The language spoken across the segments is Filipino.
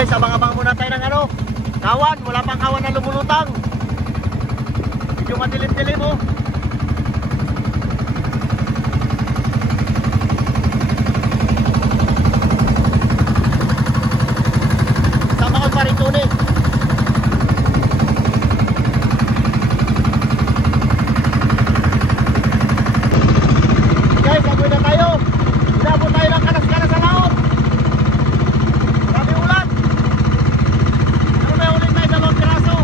guys, abang-abang muna tayo ng ano, kawan. Wala pang kawan na lumulutang. Medyo madilim-dilim mo. Sama ko pa rin tunin. Guys, agoy na tayo. Inabot tayo ng kanas-kanas sa laot. Grabe ulan. Ano may ulit tayo dalawang piraso.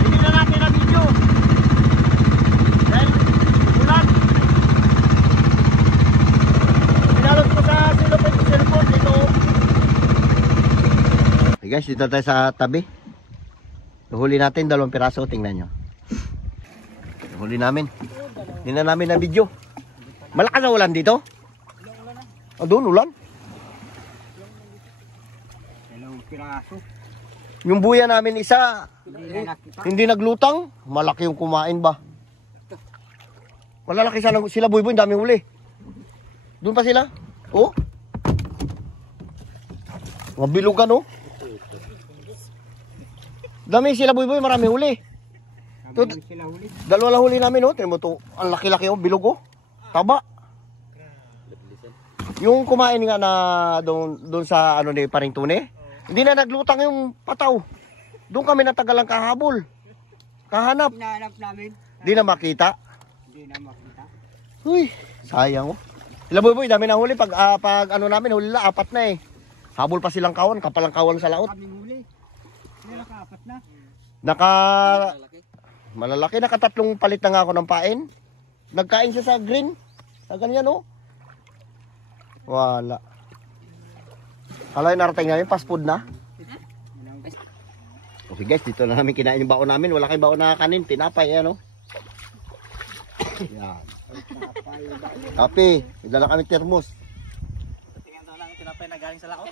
Hindi na natin na video. Dahil ulan. Pinalot ko sa cellphone dito. Hey guys, dito tayo sa tabi. Huli natin dalawang piraso. Tingnan nyo. Huli namin. Hindi na namin na video. Malakas na ulan dito? Doon ulan? Yung buya namin isa, hindi naglutang. Malaki yung kumain ba? Malalaki sila Buy Buy, daming huli. Doon pa sila? Oh? Mabilugan oh. Dami sila Buy Buy, marami huli. Dalawa lang huli namin oh. Tingnan mo to, ang laki-laki oh, bilog oh. Taba. Yung kumain nga na doon sa ano ni Paring Tune, hindi na naglutang yung pataw. Doon kami natagalang kahabol. Kahanap. Hinahanap namin. Hindi na makita. Hindi na makita. Uy, sayang oh. Sila Buy Buy, dami na huli pag ano namin huli na 4 na eh. Habol pa silang kawan, kapalang kawan sa laot. Kaming huli. May naka-4 na. Malalaki, naka-3 palit na nga ako ng pain. Nagkain siya sa green. Sa ganyan oh. Wala. Kala yung narating namin, fast food na. Okay guys, dito na namin kinain yung baon namin. Wala kayong baon na kanin, tinapay yan oh. Yan. Kape, idala kami termos. Tingnan daw lang tinapay na galing sa laot.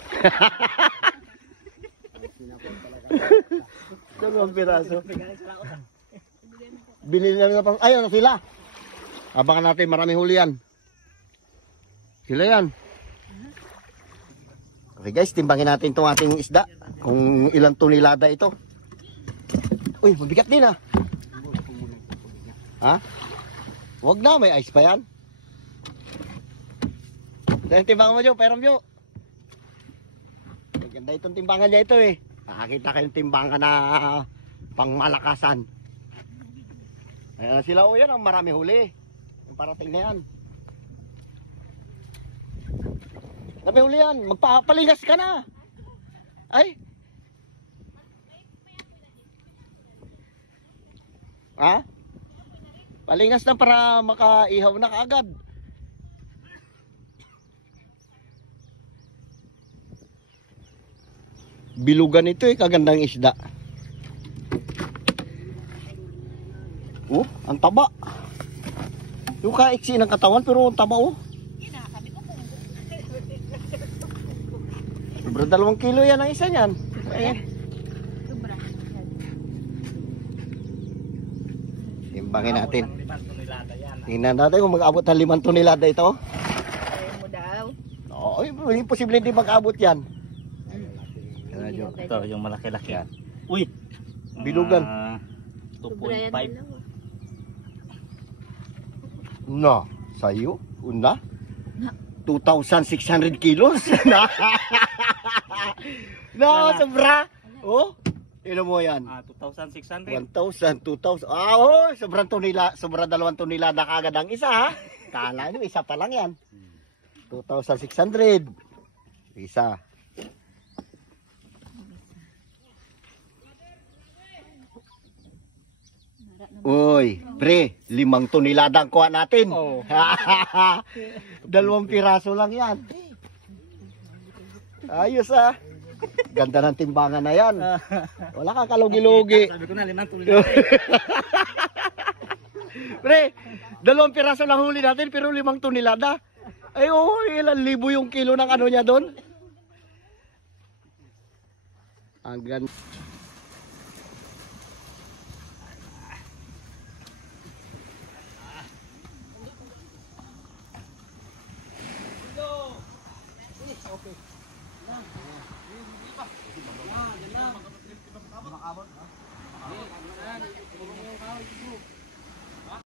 Dalawang piraso. Binili namin na pang... Ayun na sila. Abangan natin, maraming huli yan. Sila yan. Okay guys, timbangin natin itong ating isda. Kung ilang tonelada ito. Uy, mabigat din ah. Ha? Huwag na, may ice pa yan. Dahil timbangan mo dyan, pairam nyo. Maganda itong timbangan niya ito eh. Nakakita kayong timbangan na pangmalakasan. Ayan sila o yan, ang marami huli. Yung parating na yan. Dami huli yan, magpapalingas ka na. Ay. Ha? Palingas na para makaihaw na kaagad. Bilugan ito eh, kagandang isda. Oh, ang taba. Yung kaiksi ng katawan pero ang taba oh. Sobra 2 kilo yan ang isa niyan. Ayan. Sobra. Timbangin natin. Tingnan natin kung mag-abot ng 5 tonelada ito. Ayaw mo daw. Oo, imposible hindi mag-abot yan. Ito yung malaki-laki yan. Uy! Bilugan. 2.5. No, sa'yo? Una? 2,600 kilos? No, sobra. Oh, ino mo yan. 2,600. 1,000, 2,000. Ah, oh, sobrang sobra 2 tonelada kagad ang isa ha. Kala nyo, isa pa lang yan. 2,600. Isa. Uy, pre, 5 tonelada ang kuha natin. Oh. 2 piraso lang yan. Ayos ah. Ganda ng timbangan na yan. Wala kang kalugi-lugi. Sabi ko na 5 tonelada. Pre, 2 piraso lang huli natin pero 5 tonelada. Ay oh, ilan libo yung kilo ng ano niya doon. Ang ganda. Makabot.